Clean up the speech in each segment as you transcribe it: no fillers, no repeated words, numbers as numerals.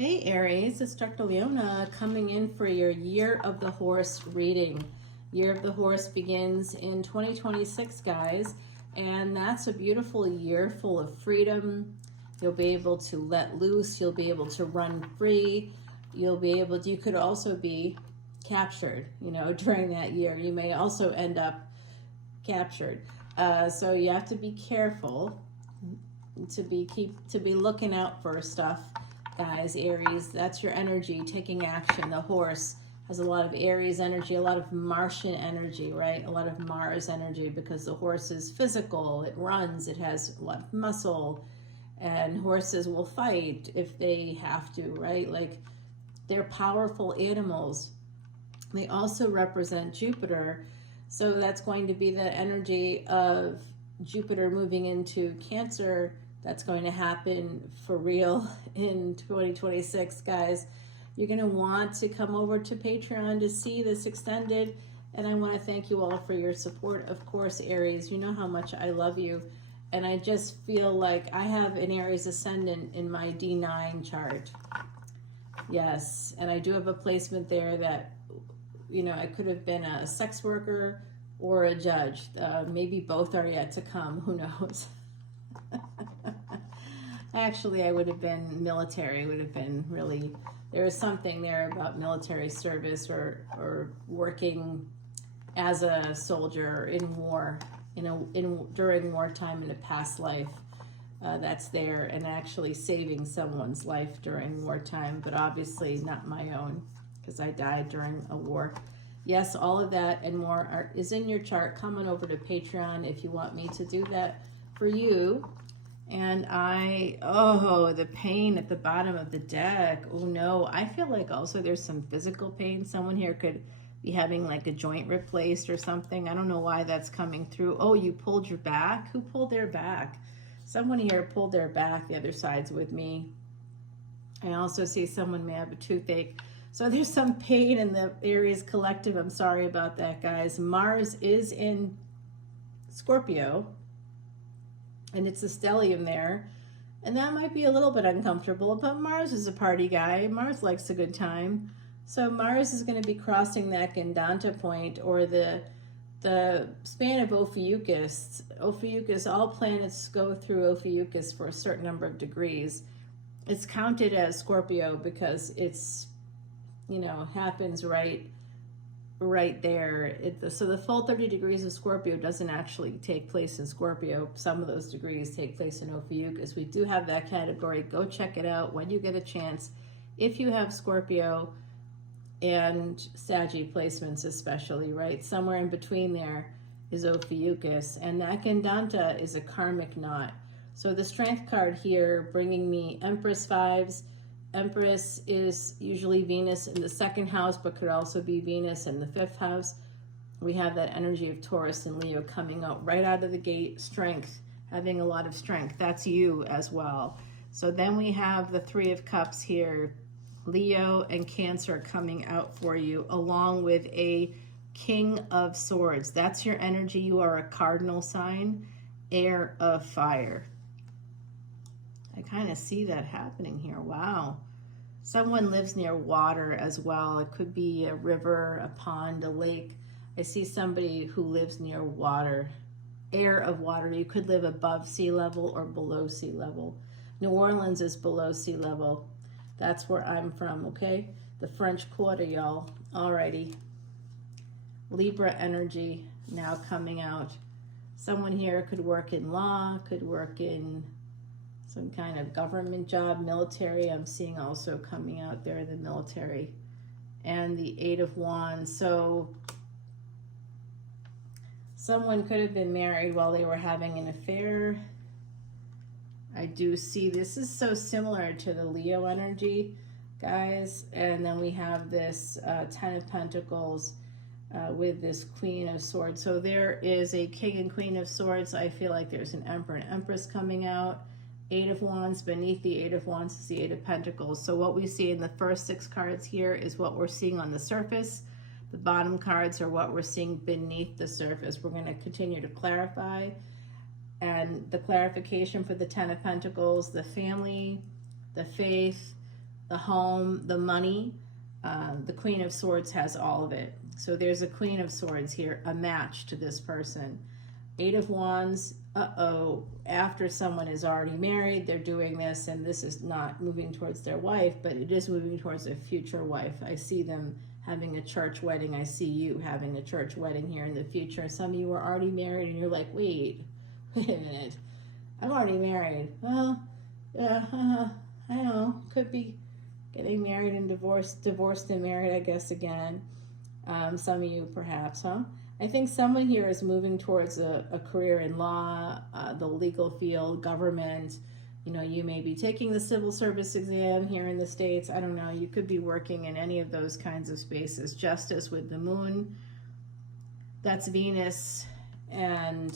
Hey Aries, it's Dr. Leona coming in for your Year of the Horse reading. Year of the Horse begins in 2026, guys, and that's a beautiful year full of freedom. You'll be able to let loose, you'll be able to run free, you could also be captured, during that year. You may also end up captured. So you have to be careful to be looking out for stuff. Guys, Aries, that's your energy, taking action. The horse has a lot of Aries energy, a lot of Martian energy, right? A lot of Mars energy, because the horse is physical, it runs, it has a lot of muscle, and horses will fight if they have to, right? Like, they're powerful animals. They also represent Jupiter, so that's going to be the energy of Jupiter moving into Cancer. That's going to happen for real in 2026, guys. You're going to want to come over to Patreon to see this extended, and I want to thank you all for your support. Of course, Aries, you know how much I love you, and I just feel like I have an Aries Ascendant in my D9 chart. Yes, and I do have a placement there that, I could have been a sex worker or a judge. Maybe both are yet to come. Who knows? Actually, I would have been military. Would have been really, there is something there about military service or working as a soldier in war, during wartime in a past life. That's there, and actually saving someone's life during wartime, but obviously not my own, because I died during a war. Yes, all of that and more is in your chart. Come on over to Patreon if you want me to do that for you. And the pain at the bottom of the deck. Oh no, I feel like also there's some physical pain. Someone here could be having like a joint replaced or something. I don't know why that's coming through. Oh, you pulled your back? Who pulled their back? Someone here pulled their back. The other side's with me. I also see someone may have a toothache. So there's some pain in the Aries collective. I'm sorry about that, guys. Mars is in Scorpio, and it's a stellium there, and that might be a little bit uncomfortable, but Mars is a party guy. Mars likes a good time. So Mars is going to be crossing that Gandanta point, or the span of Ophiuchus. Ophiuchus, all planets go through Ophiuchus for a certain number of degrees. It's counted as Scorpio because it's, happens right there. So the full 30 degrees of Scorpio doesn't actually take place in Scorpio. Some of those degrees take place in Ophiuchus. We do have that category. Go check it out when you get a chance. If you have Scorpio and Saggy placements especially, right? Somewhere in between there is Ophiuchus. And that Gandanta is a karmic knot. So the Strength card here bringing me Empress vibes. Empress is usually Venus in the second house, but could also be Venus in the fifth house. We have that energy of Taurus and Leo coming out right out of the gate. Strength, having a lot of strength. That's you as well. So then we have the Three of Cups here. Leo and Cancer coming out for you, along with a King of Swords. That's your energy. You are a cardinal sign, air of fire. I kind of see that happening here. Wow. Someone lives near water as well. It could be a river, a pond, a lake. I see somebody who lives near water, air of water. You could live above sea level or below sea level. New Orleans is below sea level. That's where I'm from, okay? The French Quarter, y'all. Alrighty. Libra energy now coming out. Someone here could work in law, could work in some kind of government job, military. I'm seeing also coming out there, the military. And the Eight of Wands. So someone could have been married while they were having an affair. I do see this is so similar to the Leo energy, guys. And then we have this Ten of Pentacles with this Queen of Swords. So there is a King and Queen of Swords. I feel like there's an Emperor and Empress coming out. Eight of Wands, beneath the Eight of Wands is the Eight of Pentacles. So what we see in the first 6 cards here is what we're seeing on the surface. The bottom cards are what we're seeing beneath the surface. We're going to continue to clarify. And the clarification for the Ten of Pentacles, the family, the faith, the home, the money. The Queen of Swords has all of it. So there's a Queen of Swords here, a match to this person. Eight of Wands, after someone is already married, they're doing this, and this is not moving towards their wife, but it is moving towards a future wife. I see them having a church wedding. I see you having a church wedding here in the future. Some of you are already married, and you're like, wait a minute, I'm already married. Well, I know, could be getting married and divorced and married, I guess, again. Some of you perhaps, huh? I think someone here is moving towards a career in law, the legal field, government. You know, you may be taking the civil service exam here in the States. I don't know. You could be working in any of those kinds of spaces. Justice with the moon, that's Venus. And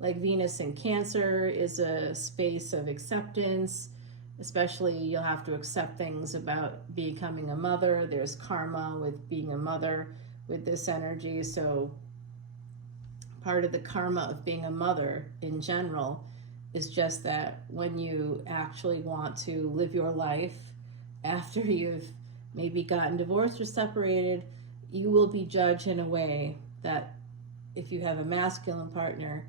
like Venus in Cancer is a space of acceptance. Especially you'll have to accept things about becoming a mother. There's karma with being a mother with this energy. So part of the karma of being a mother in general is just that when you actually want to live your life after you've maybe gotten divorced or separated, you will be judged in a way that if you have a masculine partner,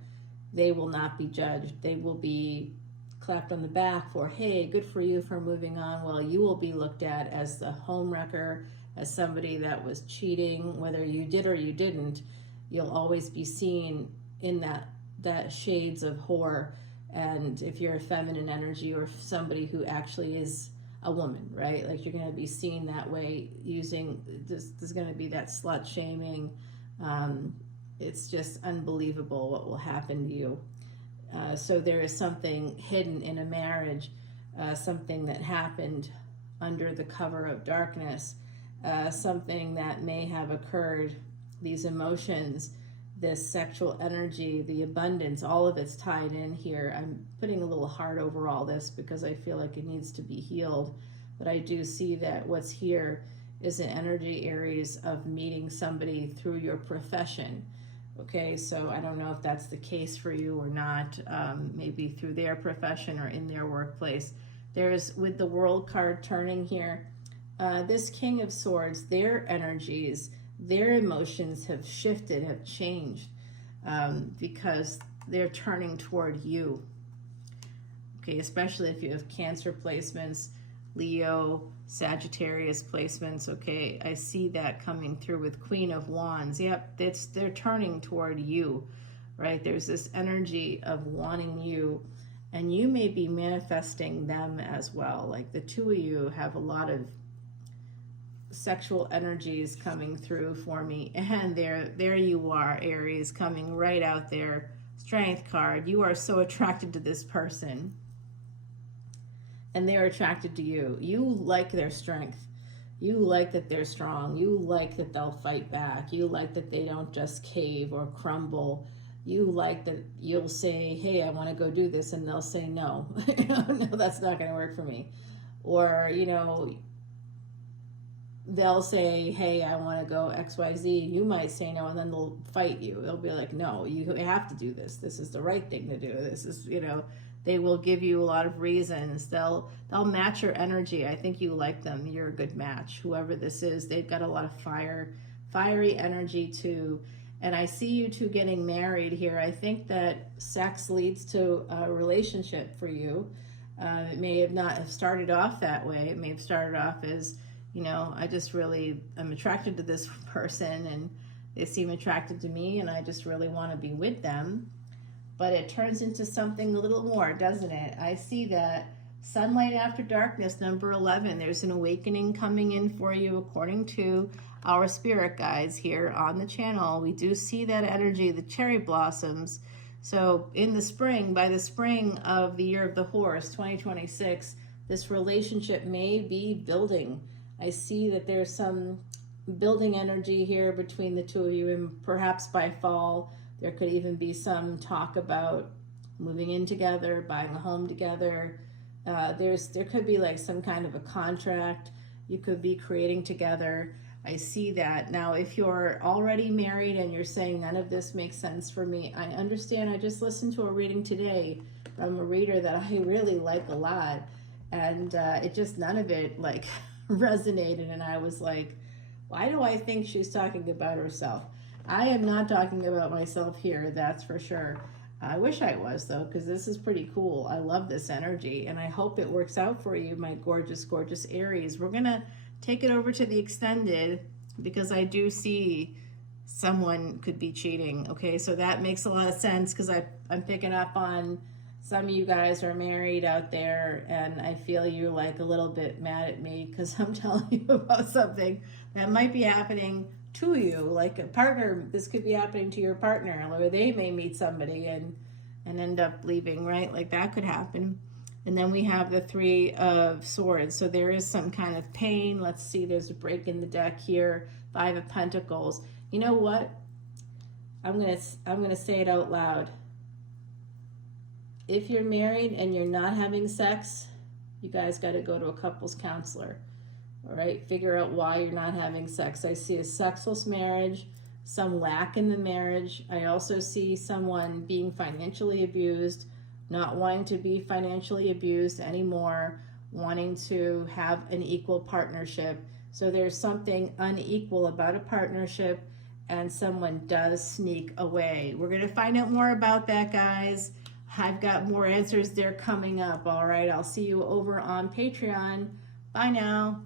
they will not be judged. They will be clapped on the back for, hey, good for you for moving on. Well, you will be looked at as the homewrecker, as somebody that was cheating, whether you did or you didn't. You'll always be seen in that shades of whore. And if you're a feminine energy or somebody who actually is a woman, right? Like you're going to be seen that way using this. There's going to be that slut shaming. It's just unbelievable what will happen to you. So there is something hidden in a marriage, something that happened under the cover of darkness, something that may have occurred, these emotions, this sexual energy, the abundance, all of it's tied in here. I'm putting a little heart over all this because I feel like it needs to be healed. But I do see that what's here is an energy, Aries, of meeting somebody through your profession. Okay, so I don't know if that's the case for you or not, maybe through their profession or in their workplace. There's, with the World card turning here, this King of Swords, their energies, their emotions have shifted, have changed, because they're turning toward you. Okay, especially if you have Cancer placements, Leo, Sagittarius placements. Okay, I see that coming through with Queen of Wands. Yep, they're turning toward you, right? There's this energy of wanting you, and you may be manifesting them as well. Like the two of you have a lot of sexual energies coming through for me, and there you are, Aries, coming right out there. Strength card. You are so attracted to this person, and they're attracted to you. You like their strength. You like that they're strong. You like that they'll fight back. You like that they don't just cave or crumble. You like that you'll say, hey, I want to go do this, and they'll say no. No, that's not going to work for me. Or, you know, they'll say, hey, I want to go XYZ. You might say no, and then they'll fight you. They'll be like, no, you have to do this. This is the right thing to do. This is, you know, they will give you a lot of reasons. They'll match your energy. I think you like them. You're a good match. Whoever this is, they've got a lot of fiery energy too. And I see you two getting married here. I think that sex leads to a relationship for you. It may have not have started off that way. It may have started off as, you know, I just really am attracted to this person and they seem attracted to me and I just really want to be with them. But it turns into something a little more, doesn't it? I see that sunlight after darkness, number 11. There's an awakening coming in for you according to our spirit guides here on the channel. We do see that energy, the cherry blossoms. So in the spring, by the spring of the year of the horse, 2026, this relationship may be building. I see that there's some building energy here between the two of you, and perhaps by fall, there could even be some talk about moving in together, buying a home together. There could be like some kind of a contract you could be creating together. I see that. Now, if you're already married and you're saying none of this makes sense for me, I understand. I just listened to a reading today from a reader that I really like a lot. And it just, none of it like resonated. And I was like, why do I think she's talking about herself? I am not talking about myself here, that's for sure. I wish I was, though, because this is pretty cool. I love this energy, and I hope it works out for you, my gorgeous, gorgeous Aries. We're going to take it over to the extended, because I do see someone could be cheating, okay? So that makes a lot of sense, because I'm picking up on some of you guys are married out there, and I feel you're like a little bit mad at me because I'm telling you about something that might be happening to you, like a partner. This could be happening to your partner, or they may meet somebody and end up leaving, right? Like that could happen. And then we have the Three of Swords, so there is some kind of pain. Let's see, there's a break in the deck here. Five of Pentacles. You know what? I'm gonna say it out loud. If you're married and you're not having sex, you guys got to go to a couples counselor. All right, figure out why you're not having sex. I see a sexless marriage, some lack in the marriage. I also see someone being financially abused, not wanting to be financially abused anymore, wanting to have an equal partnership. So there's something unequal about a partnership, and someone does sneak away. We're going to find out more about that, guys. I've got more answers there coming up. All right, I'll see you over on Patreon. Bye now.